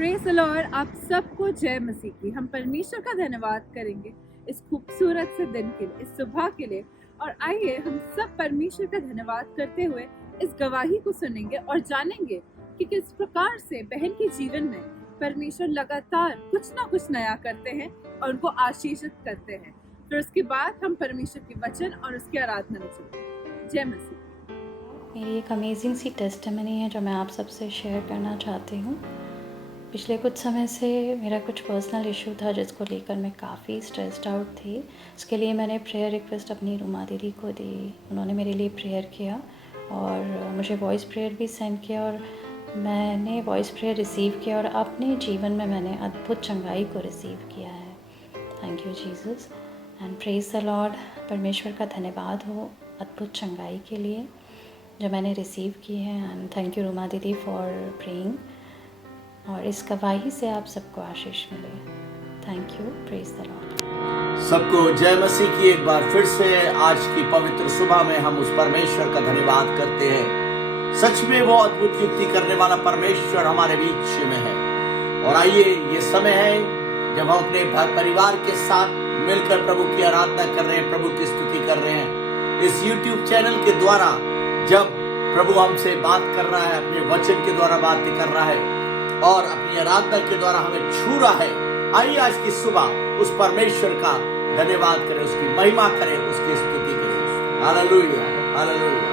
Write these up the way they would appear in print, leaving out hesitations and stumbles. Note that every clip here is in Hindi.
Praise the Lord. आप सबको जय मसीह की। हम परमेश्वर का धन्यवाद करेंगे इस खूबसूरत से दिन के लिए, इस सुबह के लिए। और आइए हम सब परमेश्वर का धन्यवाद करते हुए इस गवाही को सुनेंगे और जानेंगे कि किस प्रकार से बहन के जीवन में परमेश्वर लगातार कुछ ना कुछ नया करते हैं और उनको आशीषित करते हैं। फिर उसके बाद हम परमेश्वर के वचन और उसकी आराधना में चलेंगे। जय मसीह। मेरी एक अमेजिंग सी टेस्टिमनी है जो मैं आप सबसे शेयर करना चाहती हूँ। पिछले कुछ समय से मेरा कुछ पर्सनल इशू था जिसको लेकर मैं काफ़ी स्ट्रेस्ड आउट थी। इसके लिए मैंने प्रेयर रिक्वेस्ट अपनी रूमा दीदी को दी। उन्होंने मेरे लिए प्रेयर किया और मुझे वॉइस प्रेयर भी सेंड किया और मैंने वॉइस प्रेयर रिसीव किया और अपने जीवन में मैंने अद्भुत चंगाई को रिसीव किया है। Thank you Jesus and praise the Lord. परमेश्वर का धन्यवाद हो अद्भुत चंगाई के लिए जो मैंने रिसीव की है। एंड थैंक यू रूमा दीदी फॉर प्रेइंग, और इस गवाही से आप सबको आशीष मिले। Thank you. Praise the Lord. सबको जय मसीह की। एक बार फिर से आज की पवित्र सुबह में हम उस परमेश्वर का धन्यवाद करते हैं। सच में वो अद्भुत युक्ति करने वाला परमेश्वर हमारे बीच में है। और आइए, ये समय है जब हम अपने घर परिवार के साथ मिलकर प्रभु की आराधना कर रहे हैं, प्रभु की स्तुति कर रहे हैं। इस YouTube चैनल के द्वारा जब प्रभु हमसे बात कर रहा है, अपने वचन के द्वारा बातें कर रहा है और अपनी आराधना के द्वारा हमें छू रहा है। आइए आज की सुबह उस परमेश्वर का धन्यवाद करें, उसकी महिमा करें, उसकी स्तुति करें। Hallelujah, hallelujah.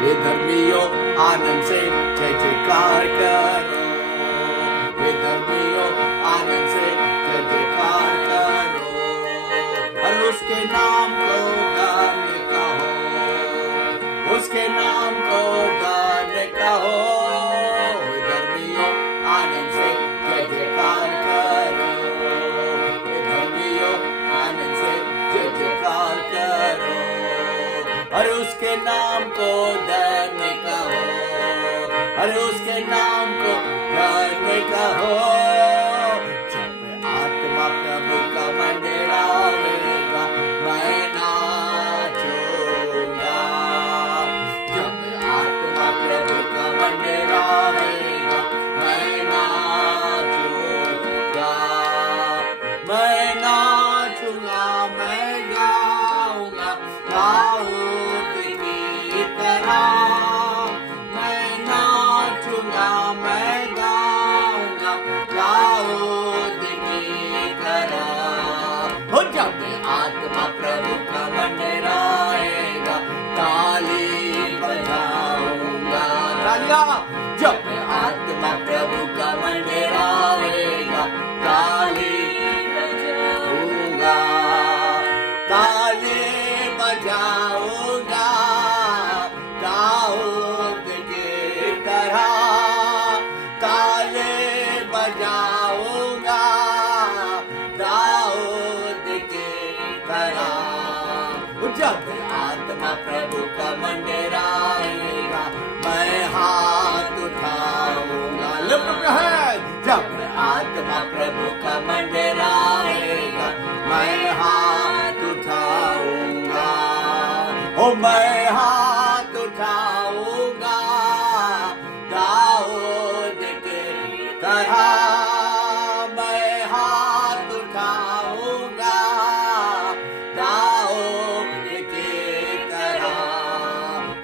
हे धर्मियों, आनंद से जय जयकार करो। हे धर्मियों, आनंद से जय जयकार करो और उसके नाम को गाने कहो, उसके नाम को गाने कहो। धर्मियों, आनंद से जय जयकार करो। धर्मियों, आनंद से जय जयकार करो और उसके नाम को गाने कहो, और उसके नाम को गाने कहो। जब आत्मा प्रभु का मंदिर आवेगा, मैं नाचूंगा। जब आत्मा प्रभु का मंदिर आवेगा, मैं नाचूंगा, मैं नाचूंगा, मैं गाऊंगा दाऊद की तरह। मैं नाचूंगा, मैं गाऊंगा दाऊद की तरह। हो जब आत्मा प्रभु का मंदिर आएगा, ताली बजाऊंगा। तालियां। जब आत्मा प्रभु का मंदिर आएगा, ताली बजाऊंगा, ताली बजाऊंगा दाऊद की तरह। ताली बजाऊंगा दाऊद की तरह। जब आत्मा प्रभु का मंदिर आएगा, मैं हाथ उठाऊंगा। Lift up your hand. जब आत्मा प्रभु का मंदिर आएगा, मैं हाथ उठाऊंगा। ओ मैं हाथ उठाऊंगा दाऊद की तरह। मैं हाथ उठाऊंगा दाऊद की तरह।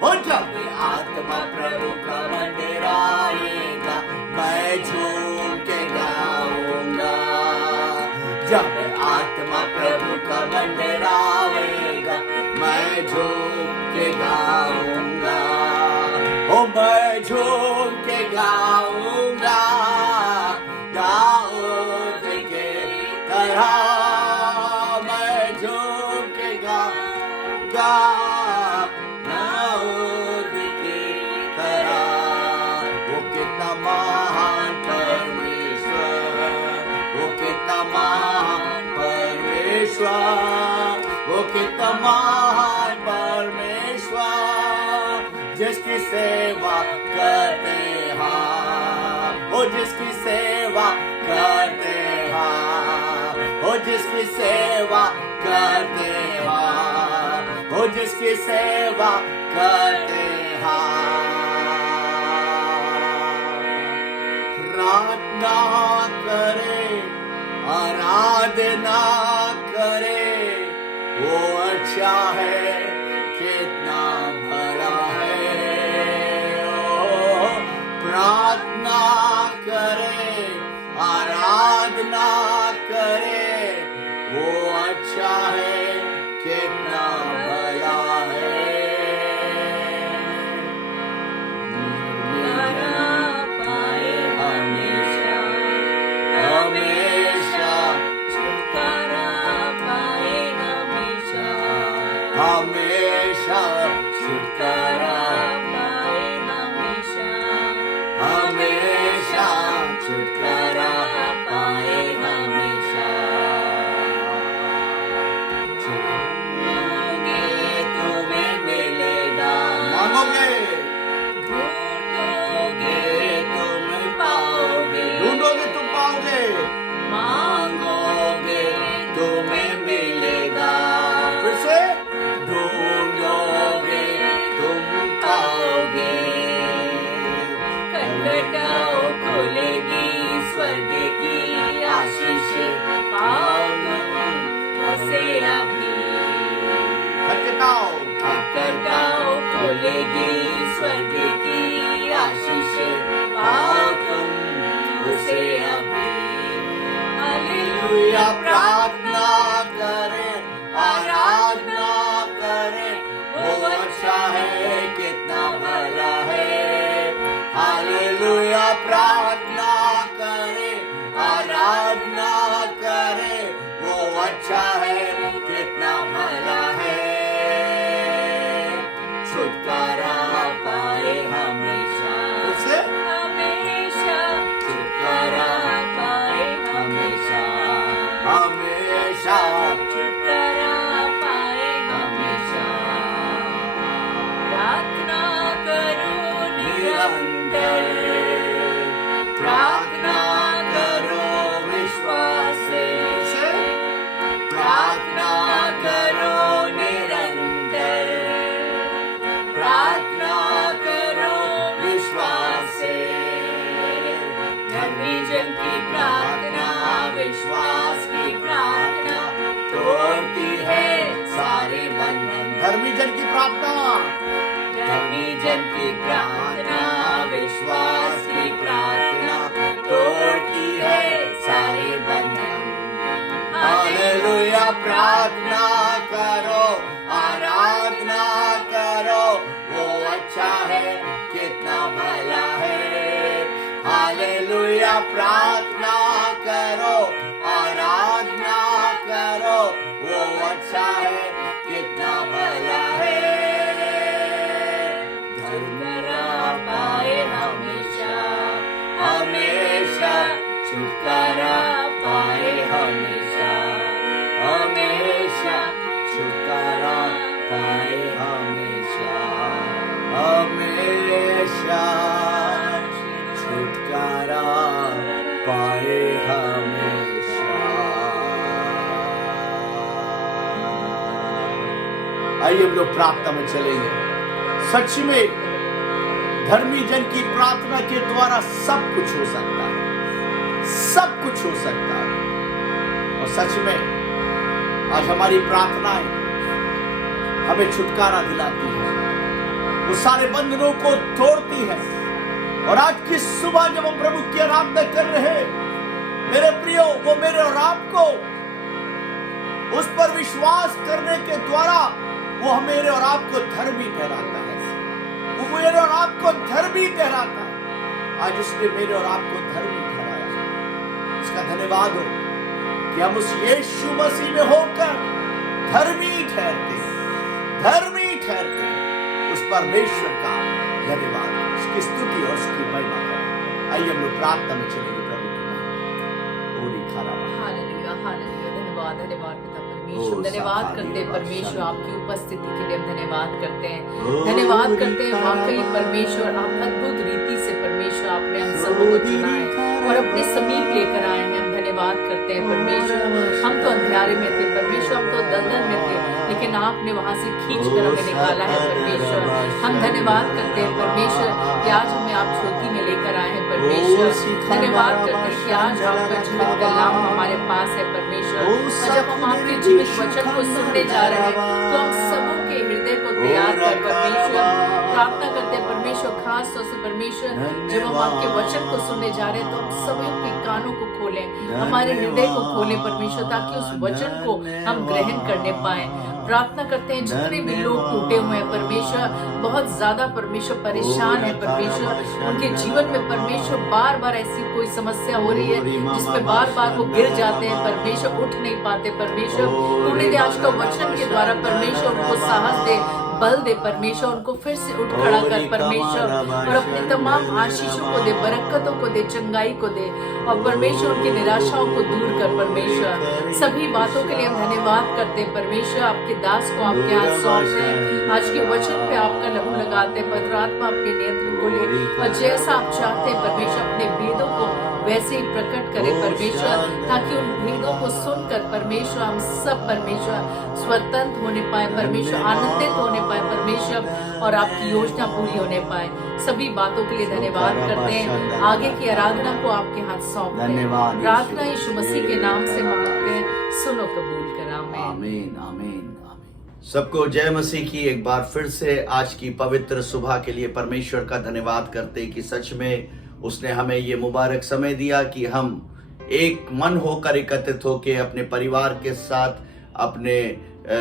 ओ जब आत्मा प्रभु का मंदिर आएगा, मैं झूम के गाऊंगा। जब आत्मा प्रभु का मंदिर आएगा, मैं झूम के गाऊंगा। ओ मैं झूम के गाऊंगा दाऊद के तरह। मैं झूम के गाऊंगा दाऊद की तरह। वो कितना महान परमेश्वर, वो कितना महान परमेश्वर, वो कितना महान परमेश्वर, जिसकी सेवा करते हैं, वो जिसकी सेवा करते हैं, वो जिसकी सेवा करते हैं, वो जिसकी सेवा करते हैं। प्रार्थना करे, आराधना करे, वो अच्छा है, कितना भला है। ओ, प्रार्थना करे, आराधना करे, वो अच्छा है, कितना भला है। हमेशा छुटकारा पाए, हमेशा छुटकारा पाए, हमेशा। मांगोगे तुम्हें मिलेगा, मांगोगे ढूंढोगे तुम पाओगे, ढूंढोगे तुम पाओगे, मांगोगे तुम्हें मिलेगा। फिर से ढूंढोगे तुम पाओगे, खटखटाओ खुलेगी स्वर्ग की आशीष पाओगे उसे अभी। खटखटाओ, खटखटाओ खुलेगी स्वर्ग की आशीष पाओ तुम उसे अभी। हालेलुया, प्रार्थना करे, आराधना करे, वो अच्छा है, कितना भला है। हालेलुया, प्रार्थना करे, आराधना करे, वो अच्छा है, कितना भला है। छुटकारा पाए हमेशा, हमेशा छुटकारा पाए, हमेशा हमेशा छुटकारा पाए, हमेशा। प्रार्थना करो निरंतर, प्रार्थना करो विश्वास से, प्रार्थना करो निरंतर, प्रार्थना करो विश्वास से। धर्मी जन की प्रार्थना, विश्वास की प्रार्थना तोड़ती है सारे बंधन। धर्मी जन की प्रार्थना, धर्मी जन की प्रार्थना, विश्वास की प्रार्थना तोड़ती है सारे बंधन। हालेलुया, प्रार्थना करो, आराधना करो, वो अच्छा है, कितना भला है। हालेलुया, प्रार्थना करो, आराधना करो, वो अच्छा है, कितना भला है। छुटकारा पाए हमेशा, हमेशा छुटकारा पाए, हमेशा हमेशा छुटकारा पाए, हमेशा हमेशा छुटकारा पाए, हमेशा। आइए हम लोग प्रार्थना में चलेंगे। सच में धर्मी जन की प्रार्थना के द्वारा सब कुछ हो सकता है, सब कुछ हो सकता है। और सच में आज हमारी प्रार्थनाएं हमें छुटकारा दिलाती है, वो सारे बंधनों को तोड़ती है। और आज की सुबह जब हम प्रभु की आराधना कर रहे हैं, मेरे प्रियो, वो मेरे और आपको उस पर विश्वास करने के द्वारा वो मेरे और आपको धर्मी ठहराता है, वो मेरे और आपको धर्मी ठहराता है। आज उसने मेरे और आपको धर्मी ठहराया, इसका धन्यवाद हो कि हम उस यीशु मसीह में होकर धर्मी ठहरते, धर्मी ठहरते। उस परमेश्वर का धन्यवाद, उसकी स्तुति और उसकी महिमा करें। आइए हम लोग प्रार्थना में चलेंगे प्रभु की महिमा। ओरी खारा हालेलुया, हालेलुया, धन्यवाद, धन्यवाद पिता परमेश्वर, धन्यवाद करते हैं परमेश्वर, आपकी उपस्थिति के लिए हम धन्यवाद करते हैं, धन्यवाद करते हैं। वाकई परमेश्वर, आप अद्भुत रीति से परमेश्वर आपने हम सबों को चुना है और अपने समीप लेकर आए हैं। हम धन्यवाद करते हैं परमेश्वर। हम तो अंधेरे में थे परमेश्वर, हम तो दलदल में थे, लेकिन आपने वहां से खींच कर हमें निकाला है परमेश्वर। हम धन्यवाद करते हैं परमेश्वर कि आज हमें आप ज्योति में लेकर आए हैं परमेश्वर। धन्यवाद करते हैं कि आज आपका जीवित कलाम हमारे पास है परमेश्वर। और जब हम आपके जीवित वचन को सुनने जा रहे हैं तो हम सबों के हृदय को तैयार कर परमेश्वर प्रार्थना करते हैं परमेश्वर, खास तौर से परमेश्वर जब हम आपके वचन को सुनने जा रहे हैं तो हम सभी के कानों को खोलें, हमारे हृदय को खोलें परमेश्वर, ताकि उस वचन को हम ग्रहण करने पाए। प्रार्थना करते हैं जितने भी लोग टूटे हुए हैं परमेश्वर, बहुत ज्यादा परमेश्वर परेशान है परमेश्वर, उनके जीवन में परमेश्वर बार बार ऐसी कोई समस्या हो रही है जिसमें बार बार वो गिर जाते हैं परमेश्वर, उठ नहीं पाते परमेश्वर, उन्हें दे आज का वचन के द्वारा परमेश्वर उनको साहस दे, बल दे परमेश्वर, उनको फिर से उठ खड़ा कर परमेश्वर, और अपने तमाम आशीषों को दे, बरकतों को दे, चंगाई को दे, और परमेश्वर उनकी निराशाओं को दूर कर परमेश्वर। सभी बातों के लिए हम धन्यवाद करते हैं परमेश्वर, आपके दास को आपके हाथ सौंपते हैं, आज के वचन पे आपका लहू लगाते हैं, पवित्र आत्मा आपके नियंत्रण को ले, और जैसा आप चाहते हैं परमेश्वर अपने भेदों को वैसे ही प्रकट करे परमेश्वर, ताकि उन भेदों को सुनकर परमेश्वर हम सब परमेश्वर स्वतंत्र होने पाए परमेश्वर, आनंदित होने पाए परमेश्वर, और आपकी योजना पूरी होने पाए। सभी बातों के लिए धन्यवाद करते हैं, आगे की आराधना को आपके हाथ सौंपते हैं, प्रार्थना यीशु मसीह के नाम से मांगते हैं, सुनो कबूल कर, आमीन आमीन आमीन आमीन। सबको जय मसीह की एक बार फिर से आज की पवित्र सुबह के लिए परमेश्वर का धन्यवाद करते हैं कि सच में उसने हमें ये मुबारक समय दिया कि हम एक मन होकर एकत्रित होकर अपने परिवार के साथ, अपने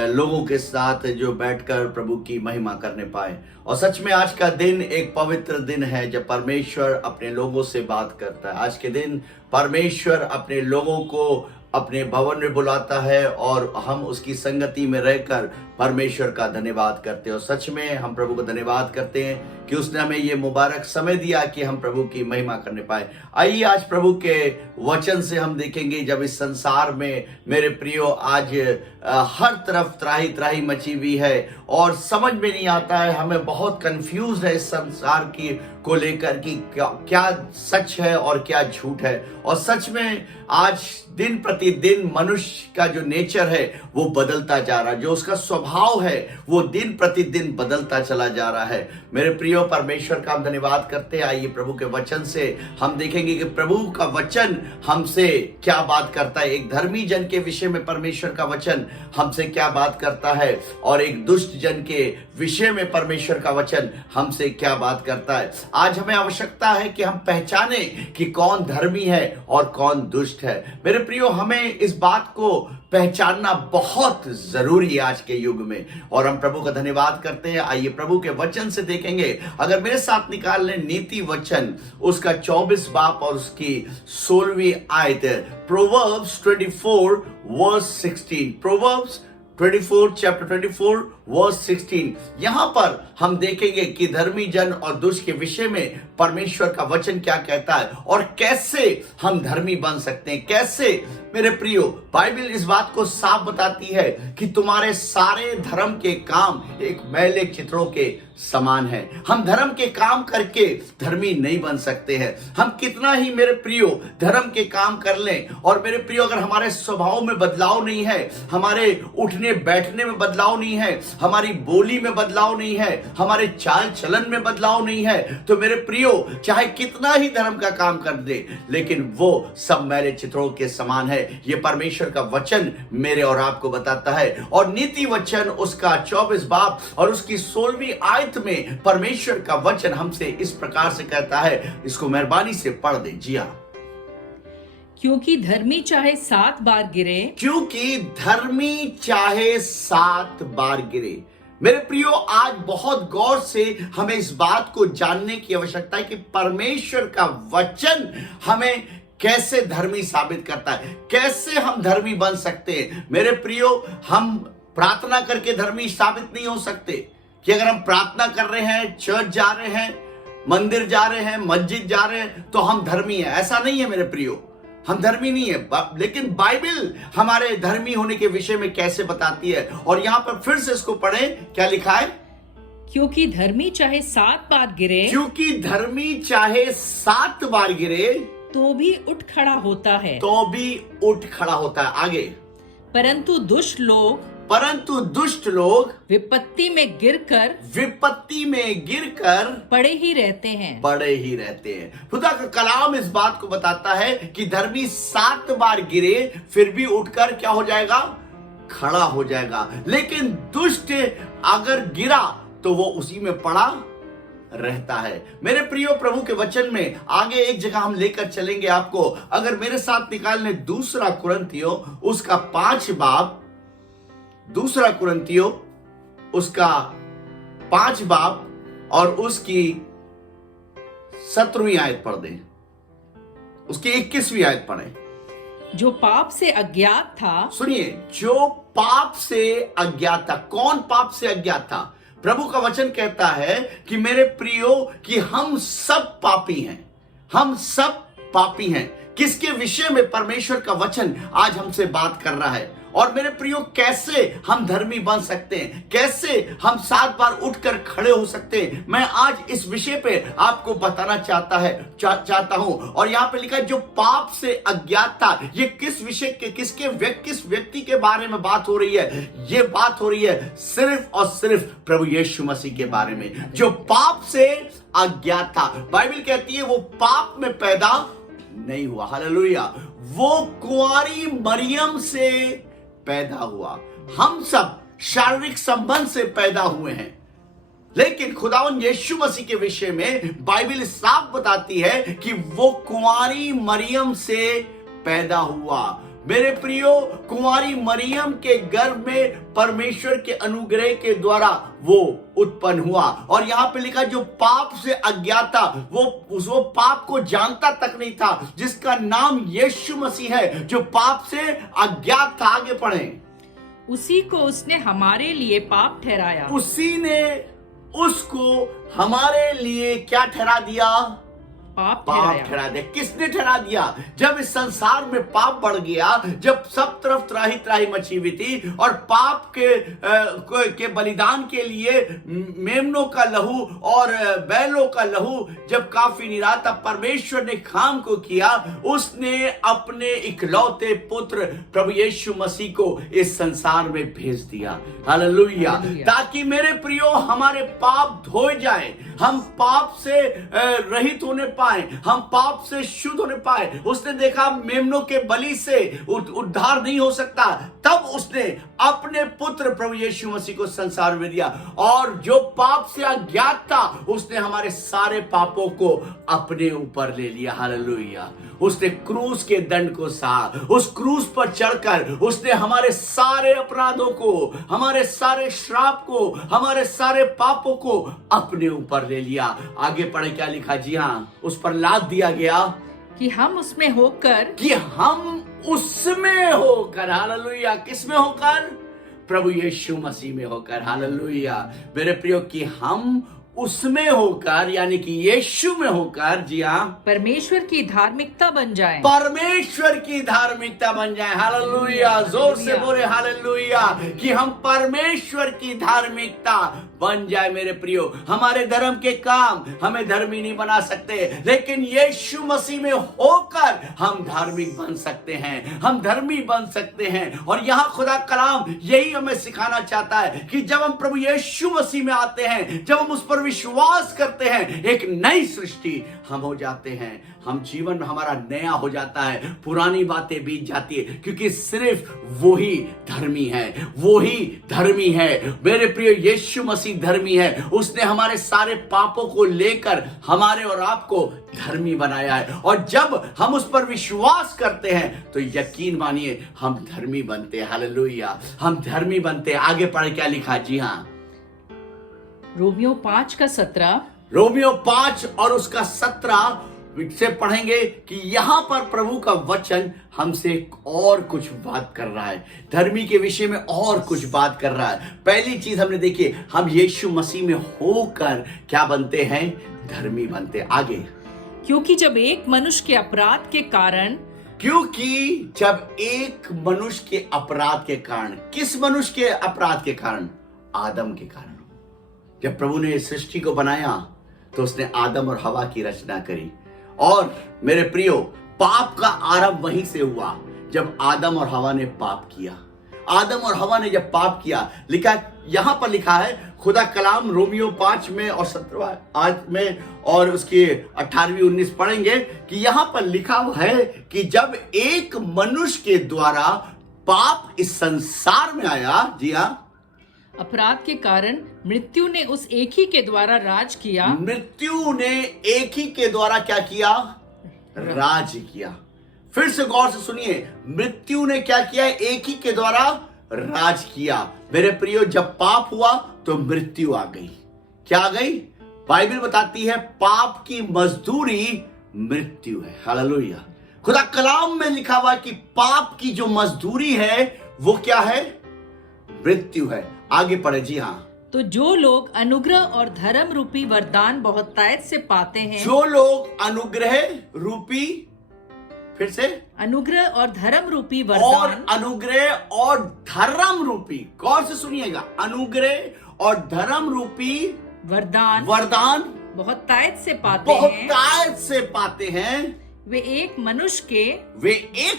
लोगों के साथ जो बैठकर प्रभु की महिमा करने पाए। और सच में आज का दिन एक पवित्र दिन है जब परमेश्वर अपने लोगों से बात करता है। आज के दिन परमेश्वर अपने लोगों को अपने भवन में बुलाता है और हम उसकी संगति में रहकर परमेश्वर का धन्यवाद करते हैं। और सच में हम प्रभु को धन्यवाद करते हैं कि उसने हमें ये मुबारक समय दिया कि हम प्रभु की महिमा करने पाए। आइए आज प्रभु के वचन से हम देखेंगे, जब इस संसार में मेरे प्रियो आज हर तरफ त्राही त्राही मची हुई है और समझ में नहीं आता है, हमें बहुत कंफ्यूज है इस संसार की को लेकर कि क्या सच है और क्या झूठ है। और सच में आज दिन प्रतिदिन मनुष्य का जो नेचर है वो बदलता जा रहा है, जो उसका स्वभाव है वो दिन प्रतिदिन बदलता चला जा रहा है। मेरे प्रियो परमेश्वर का हम धन्यवाद करते हैं। आइए प्रभु के वचन से हम देखेंगे कि प्रभु का वचन हमसे क्या बात करता है। एक धर्मी जन के विषय में परमेश्वर का वचन हमसे क्या बात करता है और एक दुष्ट जन के विषय में परमेश्वर का वचन हमसे क्या बात करता है। आज हमें आवश्यकता है कि हम पहचाने कि कौन धर्मी है और कौन दुष्ट है। मेरे प्रियो, हमें इस बात को पहचानना बहुत जरूरी है आज के युग में, और हम प्रभु का धन्यवाद करते हैं। आइए प्रभु के वचन से देखेंगे। अगर मेरे साथ निकाल लें नीति वचन उसका 24 बाब और उसकी 16वीं आयत, Proverbs 24 verse 16, Proverbs 24 chapter 24 verse 16। यहां पर हम देखेंगे कि धर्मी जन और दुष्ट के विषय में परमेश्वर का वचन क्या कहता है और कैसे हम धर्मी बन सकते हैं। कैसे मेरे प्रियो, बाइबल इस बात को साफ बताती है कि तुम्हारे सारे धर्म के काम एक मैले चित्रों के समान है। हम धर्म के काम करके धर्मी नहीं बन सकते हैं। हम कितना ही मेरे प्रियो धर्म के काम कर लें, और मेरे प्रियो अगर हमारे स्वभाव में बदलाव नहीं है, हमारे उठने बैठने में बदलाव नहीं है, हमारी बोली में बदलाव नहीं है, हमारे चाल चलन में बदलाव नहीं है, तो मेरे प्रियो चाहे कितना ही धर्म का काम कर दे, लेकिन वो सब मैले चित्रों के समान है। ये परमेश्वर का वचन मेरे और आपको बताता है। और नीति वचन उसका 24 बाब और उसकी 16वीं आयत में परमेश्वर का वचन हमसे इस प्रकार से कहता है, इसको मेहरबानी से पढ़ दे। जी हाँ। क्योंकि धर्मी चाहे 7 बार गिरे, क्योंकि धर्मी चाहे 7 बार गिरे। मेरे प्रियो, आज बहुत गौर से हमें इस बात को जानने की आवश्यकता है कि परमेश्वर का वचन हमें कैसे धर्मी साबित करता है, कैसे हम धर्मी बन सकते हैं। मेरे प्रियो, हम प्रार्थना करके धर्मी साबित नहीं हो सकते कि अगर हम प्रार्थना कर रहे हैं, चर्च जा रहे हैं, मंदिर जा रहे हैं, मस्जिद जा रहे हैं तो हम धर्मी हैं। ऐसा नहीं है मेरे प्रियो, हम धर्मी नहीं है। लेकिन बाइबल हमारे धर्मी होने के विषय में कैसे बताती है, और यहां पर फिर से इसको पढ़ें, क्या लिखा है? क्योंकि धर्मी चाहे 7 बार गिरे, क्योंकि धर्मी चाहे 7 बार गिरे तो भी उठ खड़ा होता है, तो भी उठ खड़ा होता है। आगे, परंतु दुष्ट लोग परंतु दुष्ट लोग विपत्ति में गिरकर पड़े ही रहते हैं। पड़े ही रहते हैं। खुदा का कलाम इस बात को बताता है कि धर्मी 7 बार गिरे फिर भी उठकर क्या हो जाएगा? खड़ा हो जाएगा। लेकिन दुष्ट अगर गिरा तो वो उसी में पड़ा रहता है। मेरे प्रियो, प्रभु के वचन में आगे एक जगह हम लेकर चलेंगे आपको। अगर मेरे साथ निकालने 2 कुरिन्थियों उसका 5 बाब, 2 कुरिन्थियों उसका 5 बाब और उसकी 17वीं आयत पढ़ दें, उसकी 21वीं आयत पढ़ें। जो पाप से अज्ञात था, सुनिए, जो पाप से अज्ञात था। कौन पाप से अज्ञात था? प्रभु का वचन कहता है कि मेरे प्रियो कि हम सब पापी हैं, हम सब पापी हैं। किसके विषय में परमेश्वर का वचन आज हमसे बात कर रहा है? और मेरे प्रियो, कैसे हम धर्मी बन सकते हैं, कैसे हम 7 बार उठकर खड़े हो सकते हैं, मैं आज इस विषय पे आपको बताना चाहता हूं। और यहां पे लिखा है जो पाप से अज्ञात था। ये किस विषय के, किस व्यक्ति के बारे में बात हो रही है? ये बात हो रही है सिर्फ और सिर्फ प्रभु यीशु मसीह के बारे में, जो पाप से अज्ञात था। बाइबल कहती है वो पाप में पैदा नहीं हुआ। हालेलुया। वो कुंवारी मरियम से पैदा हुआ। हम सब शारीरिक संबंध से पैदा हुए हैं, लेकिन खुदावन यीशु मसीह के विषय में बाइबल साफ बताती है कि वो कुंवारी मरियम से पैदा हुआ। मेरे प्रियो, कुंवारी मरियम के गर्भ में परमेश्वर के अनुग्रह के द्वारा वो उत्पन्न हुआ। और यहां पे लिखा जो पाप से अज्ञात था, वो पाप को जानता तक नहीं था, जिसका नाम यीशु मसीह है, जो पाप से अज्ञात था। आगे पढ़ें। उसी को उसने हमारे लिए पाप ठहराया। उसी ने उसको हमारे लिए क्या ठहरा दिया? पाप ठहरा दिया। किसने ठहरा दिया? जब इस संसार में पाप बढ़ गया, जब सब तरफ त्राही त्राही मची हुई थी और पाप के बलिदान के लिए मेमनों का लहू और बैलों का लहू जब काफी नहीं रहा, तब परमेश्वर ने काम को किया। उसने अपने इकलौते पुत्र प्रभु यीशु मसीह को इस संसार में भेज दिया। हालेलुया। ताकि मेरे प्रियो हमारे पाप धोए जाए, हम पाप से रहित होने पाए, हम पाप से शुद्ध होने पाए। उसने देखा मेमनों के बलि से उद्धार नहीं हो सकता, तब उसने अपने पुत्र प्रभु यीशु मसीह को संसार में दिया। और जो पाप से अज्ञात था, उसने हमारे सारे पापों को अपने ऊपर ले लिया। हालेलुया। उसने क्रूस के दंड को सहा। उस क्रूस पर चढ़कर उसने हमारे सारे अपराधों को, हमारे सारे श्राप को, हमारे सारे पापों को अपने ऊपर ले लिया। आगे पढ़े क्या लिखा? जी हाँ, उस पर लाद दिया गया कि हम उसमें होकर, हालेलुया। किस में होकर? प्रभु यीशु मसीह में होकर। हालेलुया। मेरे प्रियो, कि हम उसमें होकर, यानी कि यीशु में होकर, जी हाँ, परमेश्वर की धार्मिकता बन जाए। परमेश्वर की धार्मिकता बन जाए। हालेलुया। जोर से बोले हालेलुया। कि हम परमेश्वर की धार्मिकता बन जाए। मेरे प्रियो, हमारे धर्म के काम हमें धर्मी नहीं बना सकते, लेकिन यीशु मसीह में होकर हम धार्मिक बन सकते हैं, हम धर्मी बन सकते हैं। और यहां खुदा कलाम यही हमें सिखाना चाहता है कि जब हम प्रभु यीशु मसीह में आते हैं, जब हम उस पर विश्वास करते हैं, एक नई सृष्टि हम हो जाते हैं। हम जीवन हमारा नया हो जाता है, पुरानी बातें बीत जाती है, क्योंकि सिर्फ वही धर्मी है, वही धर्मी है। मेरे प्रिय, यीशु मसीह धर्मी है। उसने हमारे सारे पापों को लेकर हमारे और आपको धर्मी बनाया है। और जब हम उस पर विश्वास करते हैं तो यकीन मानिए हम धर्मी बनते हैं। हालेलुया। हम धर्मी बनते हैं। आगे पढ़ क्या लिखा? जी हाँ, रोमियो 5 का 17, रोमियो 5 और उसका 17 से पढ़ेंगे कि यहां पर प्रभु का वचन हमसे और कुछ बात कर रहा है, धर्मी के विषय में और कुछ बात कर रहा है। पहली चीज हमने देखी, हम यीशु मसीह में होकर क्या बनते हैं? धर्मी बनते। आगे, क्योंकि जब एक मनुष्य के अपराध के कारण, किस मनुष्य के अपराध के कारण? आदम के कारण। जब प्रभु ने इस सृष्टि को बनाया तो उसने आदम और हवा की रचना करी। और मेरे प्रियो, पाप का आरंभ वहीं से हुआ जब आदम और हवा ने पाप किया। आदम और हवा ने जब पाप किया, लिखा यहां पर लिखा है, खुदा कलाम रोमियो 5 में और 17 आज में और उसकी 18वीं 19 पढ़ेंगे कि यहां पर लिखा हुआ है कि जब एक मनुष्य के द्वारा पाप इस संसार में आया, जी हाँ, अपराध के कारण मृत्यु ने उस एक ही के द्वारा राज किया। मृत्यु ने एक ही के द्वारा क्या किया? राज किया। फिर से गौर से सुनिए, मृत्यु ने क्या किया? एक ही के द्वारा राज किया। मेरे प्रियो, जब पाप हुआ तो मृत्यु आ गई। क्या आ गई? बाइबल बताती है पाप की मजदूरी मृत्यु है। हालेलुया। खुदा कलाम में लिखा हुआ कि पाप की जो मजदूरी है वो क्या है? मृत्यु है। आगे पढ़े, जी हाँ। तो जो लोग अनुग्रह और धर्म रूपी वरदान बहुतायत से पाते हैं, जो लोग अनुग्रह रूपी, फिर से, अनुग्रह और धर्म रूपी और वरदान, अनुग्रह और धर्म रूपी, गौर से सुनिएगा, अनुग्रह और धर्म रूपी वरदान बहुतायत से पाते हैं, बहुतायत से पाते हैं। वे एक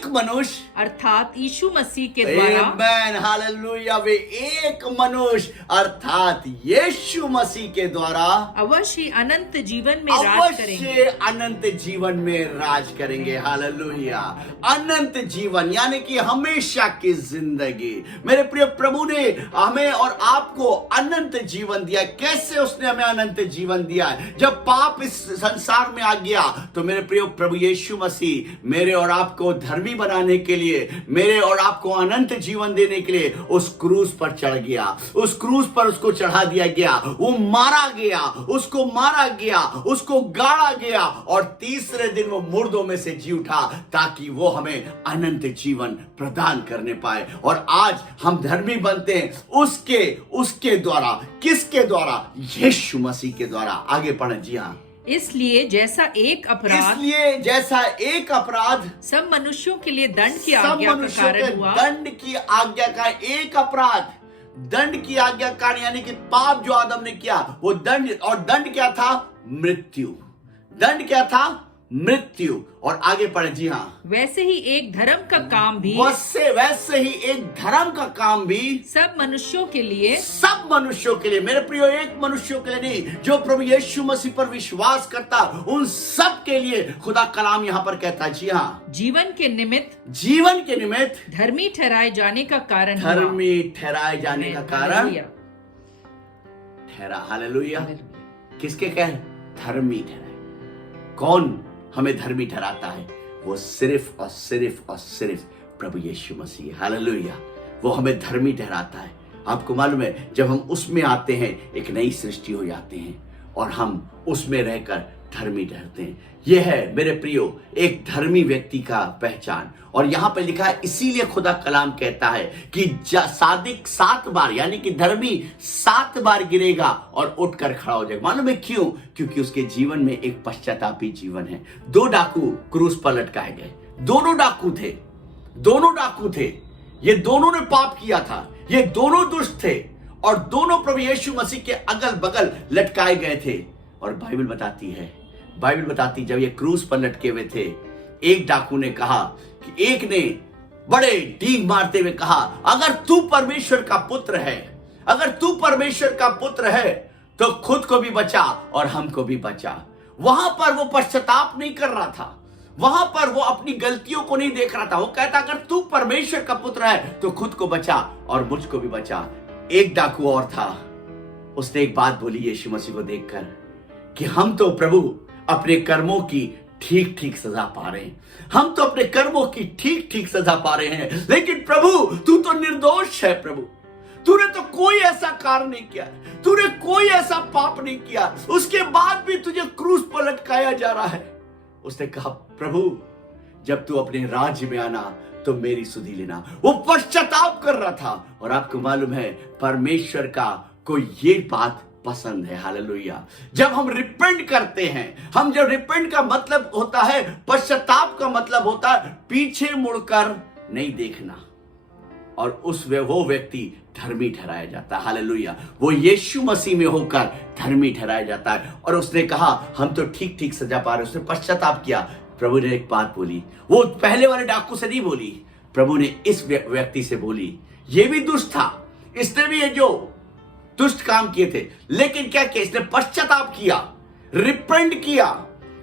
मनुष्य अर्थात यीशु मसीह के द्वारा, आमेन, हालेलुया, वे एक मनुष्य अर्थात यीशु मसीह के द्वारा अवश्य अनंत जीवन में राज करेंगे। अवश्य अनंत जीवन में राज करेंगे। हालेलुया। अनंत जीवन यानी कि हमेशा की जिंदगी। मेरे प्रिय, प्रभु ने हमें और आपको अनंत जीवन दिया। कैसे उसने हमें अनंत जीवन दिया? जब पाप इस संसार में आ गया तो मेरे प्रिय, प्रभु यीशु मसीह मेरे और आपको धर्मी बनाने के लिए, मेरे और आपको अनंत जीवन देने के लिए उस क्रूस पर चढ़ गया। उस क्रूस पर उसको चढ़ा दिया गया। वो मारा गया, उसको मारा गया, उसको गाड़ा गया और तीसरे दिन वो मुर्दों में से जी उठा ताकि वो हमें अनंत जीवन प्रदान करने पाए। और आज हम धर्मी बनते हैं उसके द्वारा। किसके द्वारा? यीशु मसीह के द्वारा। आगे पढ़ें, जी हाँ। इसलिए जैसा एक अपराध सब मनुष्यों के लिए दंड की आज्ञा का कारण हुआ, दंड की आज्ञा का एक अपराध, दंड की आज्ञा का यानी कि पाप जो आदम ने किया वो दंड, और दंड क्या था? मृत्यु। दंड क्या था? मृत्यु। और आगे पढ़े, जी हाँ। वैसे ही एक धर्म का काम भी, वैसे ही एक धर्म का काम भी सब मनुष्यों के लिए, मेरे प्रियो, एक मनुष्यों के लिए नहीं, जो प्रभु यीशु मसीह पर विश्वास करता उन सब के लिए खुदा कलाम यहाँ पर कहता है, जी हाँ, जीवन के निमित्त धर्मी ठहराए जाने का कारण ठहरा। हालेलुया। किसके कह? धर्मी ठहराए। कौन हमें धर्मी ठहराता है? वो सिर्फ और सिर्फ प्रभु यीशु मसीह। हालेलुया। वो हमें धर्मी ठहराता है। आपको मालूम है, जब हम उसमें आते हैं एक नई सृष्टि हो जाते हैं और हम उसमें रहकर धर्मी ठहरते हैं। यह है मेरे प्रियो एक धर्मी व्यक्ति का पहचान। और यहां पर लिखा है, इसीलिए खुदा कलाम कहता है कि सादिक 7 बार यानी कि धर्मी 7 बार गिरेगा और उठकर खड़ा हो जाएगा। मालूम है क्यों? क्योंकि उसके जीवन में एक पश्चातापी जीवन है। 2 डाकू क्रूस पर लटकाए गए। दोनों डाकू थे। ये दोनों ने पाप किया था। ये दोनों दुष्ट थे और दोनों प्रभु यीशु मसीह के अगल बगल लटकाए गए थे। और बाइबल बताती जब ये क्रूस पर लटके हुए थे, एक डाकू ने कहा कि एक ने बड़े डींग मारते हुए कहा, अगर तू परमेश्वर का पुत्र है तो खुद को भी बचा और हमको भी बचा। वहां पर वो पश्चाताप नहीं कर रहा था। वहां पर वो अपनी गलतियों को नहीं देख रहा था। वो कहता, अगर तू परमेश्वर का पुत्र है तो खुद को बचा और मुझको भी बचा। एक डाकू और था, उसने एक बात बोली यीशु मसीह को देखकर कि हम तो प्रभु अपने कर्मों की ठीक सजा पा रहे हैं। हम तो अपने कर्मों की ठीक सजा पा रहे हैं, लेकिन प्रभु तू तो निर्दोष है। प्रभु तूने तो कोई ऐसा कार्य नहीं किया, तूने कोई ऐसा पाप नहीं किया, उसके बाद भी तुझे क्रूस पर लटकाया जा रहा है। उसने कहा, प्रभु जब तू अपने राज्य में आना तो मेरी सुधि लेना। वो पश्चाताप कर रहा था। और आपको मालूम है परमेश्वर का को ये बात पसंद है। हालेलुया। जब हम रिपेंट करते हैं, जब रिपेंट का मतलब होता है, पश्चाताप का मतलब होता है पीछे मुड़कर नहीं देखना, और वो व्यक्ति धर्मी ठहराया जाता है। हालेलुया। वो यीशु मसीह में होकर धर्मी ठहराया जाता है। और उसने कहा, हम तो ठीक सजा पा रहे। उसने पश्चाताप किया। प्रभु ने एक बात बोली, वो पहले वाले डाकू से नहीं बोली, प्रभु ने इस व्यक्ति से बोली ये भी दुष्ट था, इसने भी ये जो दुष्ट काम किए थे, लेकिन क्या किया, इसने पश्चाताप किया, रिपेंट किया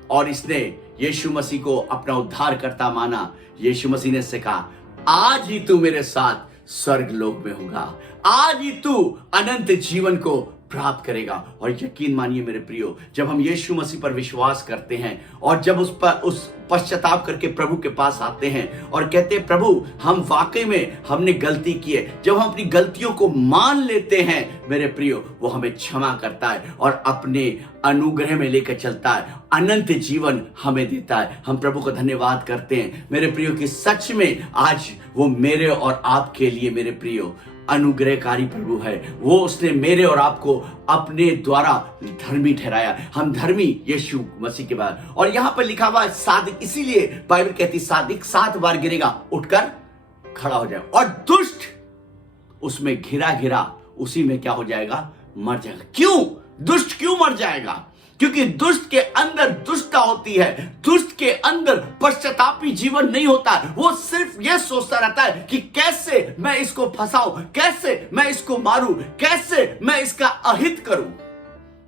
और इसने यीशु मसीह को अपना उद्धारकर्ता माना। यीशु मसीह ने इससे कहा, आज ही तू मेरे साथ स्वर्ग लोक में होगा, आज ही तू अनंत जीवन को प्राप्त करेगा। और यकीन मानिए मेरे प्रियो, जब हम यीशु मसीह पर विश्वास करते हैं और जब उस पश्चाताप करके प्रभु के पास आते हैं और कहते हैं, प्रभु हम वाकई में हमने गलती की है, जब हम अपनी गलतियों को मान लेते हैं मेरे प्रियो, वो हमें क्षमा करता है और अपने अनुग्रह में लेकर चलता है, अनंत जीवन हमें देता है। हम प्रभु का धन्यवाद करते हैं मेरे प्रियो कि सच में आज वो मेरे और आपके लिए मेरे प्रियो अनुग्रहकारी प्रभु है। वो उसने मेरे और आपको अपने द्वारा धर्मी ठहराया। हम धर्मी यीशु मसीह के बाद। और यहां पर लिखा हुआ सादिक, इसीलिए बाइबल कहती सादिक 7 बार गिरेगा उठकर खड़ा हो जाएगा, और दुष्ट उसमें घिरा उसी में क्या हो जाएगा, मर जाएगा। क्यों दुष्ट क्यों मर जाएगा? क्योंकि दुष्ट के अंदर दुष्टता होती है, दुष्ट के अंदर पश्चातापी जीवन नहीं होता है। वो सिर्फ यह सोचता रहता है कि कैसे मैं इसको फंसाऊं, कैसे मैं इसको मारूं, कैसे मैं इसका अहित करूं।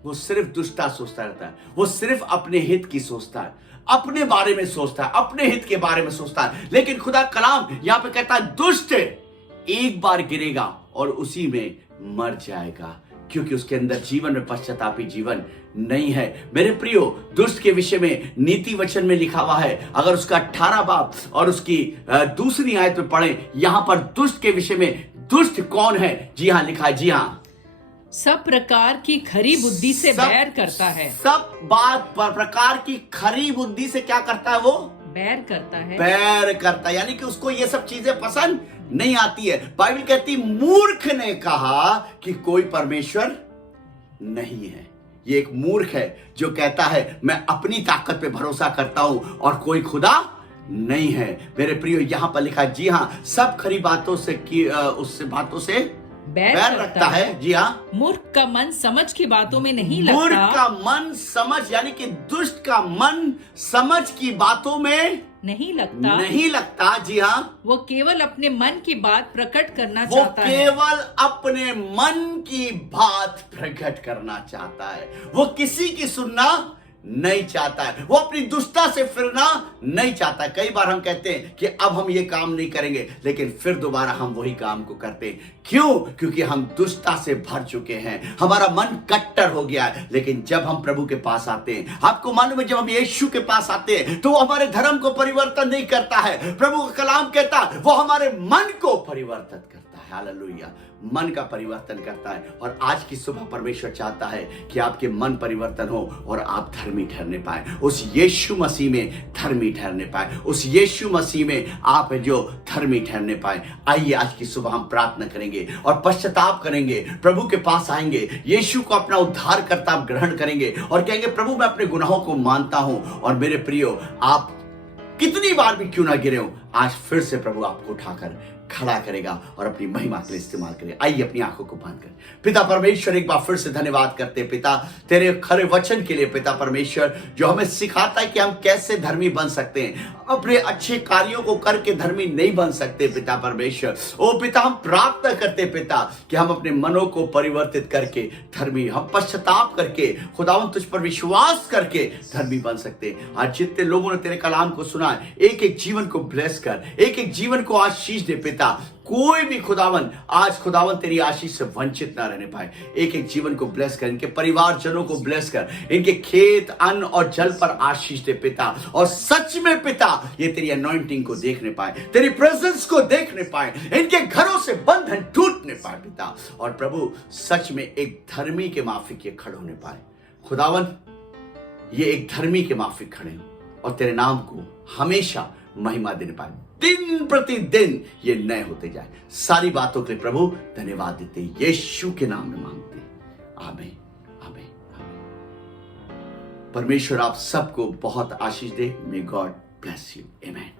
वो सिर्फ दुष्टता सोचता रहता है, वो सिर्फ अपने हित की सोचता है, अपने बारे में सोचता है, अपने हित के बारे में सोचता है। लेकिन खुदा कलाम यहां पे कहता है दुष्ट एक बार गिरेगा और उसी में मर जाएगा, क्योंकि उसके अंदर जीवन में पश्चातापी जीवन नहीं है। मेरे प्रियो, दुष्ट के विषय में नीति वचन में लिखा हुआ है, अगर उसका 18 बाब और उसकी दूसरी आयत में पढ़ें, यहां पर दुष्ट के विषय में दुष्ट कौन है? जी हां, लिखा है, जी हां, सब प्रकार की खरी बुद्धि से बैर करता है। सब बात पर प्रकार की खरी बुद्धि से क्या करता है? वो बैर करता है, बैर करता है, यानी कि उसको ये सब चीजें पसंद नहीं आती है। बाइबल कहती मूर्ख ने कहा कि कोई परमेश्वर नहीं है। ये एक मूर्ख है जो कहता है मैं अपनी ताकत पे भरोसा करता हूं और कोई खुदा नहीं है। मेरे प्रियो, यहां पर लिखा, जी हां, सब खरी बातों से उससे बातों से बैर रखता है। जी हाँ, मूर्ख का मन समझ की बातों में नहीं लगता। मूर्ख का मन समझ, यानी कि दुष्ट का मन समझ की बातों में नहीं लगता। जी हाँ, वो केवल अपने मन की बात प्रकट करना वो चाहता है। केवल अपने मन की बात प्रकट करना चाहता है। वो किसी की सुनना नहीं चाहता है, वो अपनी दुष्टता से फिरना नहीं चाहता। कई बार हम कहते हैं कि अब हम ये काम नहीं करेंगे, लेकिन फिर दोबारा हम वही काम को करते हैं। क्यों? क्योंकि हम दुष्टता से भर चुके हैं, हमारा मन कट्टर हो गया है। लेकिन जब हम प्रभु के पास आते हैं, आपको मालूम है, जब हम यीशु के पास आते हैं तो वो हमारे धर्म को परिवर्तन नहीं करता है। प्रभु का कलाम कहता है वो हमारे मन को परिवर्तन करता है। हालेलुया, मन का परिवर्तन करता है। और आज की सुबह परमेश्वर चाहता है कि आपके मन परिवर्तन हो और आप धर्मी ठहरने पाए, उस यीशु मसीह में धर्मी ठहरने पाए, उस यीशु मसीह में आप जो धर्मी ठहरने पाए। आइए आज की सुबह हम प्रार्थना करेंगे और पश्चाताप करेंगे, प्रभु के पास आएंगे, यीशु को अपना उद्धारकर्ता ग्रहण करेंगे और कहेंगे प्रभु मैं अपने गुनाहों को मानता हूं। और मेरे प्रियो, आप कितनी बार भी क्यों ना गिरे हो, आज फिर से प्रभु आपको उठाकर खड़ा करेगा और अपनी महिमा के लिए इस्तेमाल करेगा। आइए अपनी आंखों को बंद करें। पिता परमेश्वर, एक बार फिर से धन्यवाद करते हैं पिता तेरे खरे वचन के लिए। पिता परमेश्वर, जो हमें सिखाता है कि हम कैसे धर्मी बन सकते हैं, अपने अच्छे कार्यों को करके धर्मी नहीं बन सकते। पिता परमेश्वर, ओ पिता, हम प्रार्थना करते पिता कि हम अपने मनों को परिवर्तित करके धर्मी, हम पश्चाताप करके खुदावन तुझ पर विश्वास करके धर्मी बन सकते। आज जितने लोगों ने तेरे कलाम को सुना, एक एक जीवन को ब्लेस कर, एक एक जीवन को आशीष दे पिता। कोई भी खुदावन आज खुदावन तेरी आशीष से वंचित ना रहने पाए। एक एक जीवन को ब्लेस कर, इनके परिवारजनों को ब्लेस कर, इनके खेत, अन्न और जल पर आशीष दे पिता। और सच में पिता, ये तेरी अनॉइंटिंग को देखने पाए, तेरी प्रेजेंस को देखने पाए, इनके घरों से बंधन टूटने पाए पिता। और प्रभु सच में एक धर्मी के माफिक ये खड़े होने पाए। खुदावन, ये एक धर्मी के माफिक खड़े हो और तेरे नाम को हमेशा महिमा देने पाए। दिन प्रतिदिन ये नए होते जाए। सारी बातों के लिए प्रभु धन्यवाद देते, यीशु के नाम में मांगते, आमीन, आमीन, आमीन। परमेश्वर आप सबको बहुत आशीष दे। मे गॉड ब्लेस यू, आमीन।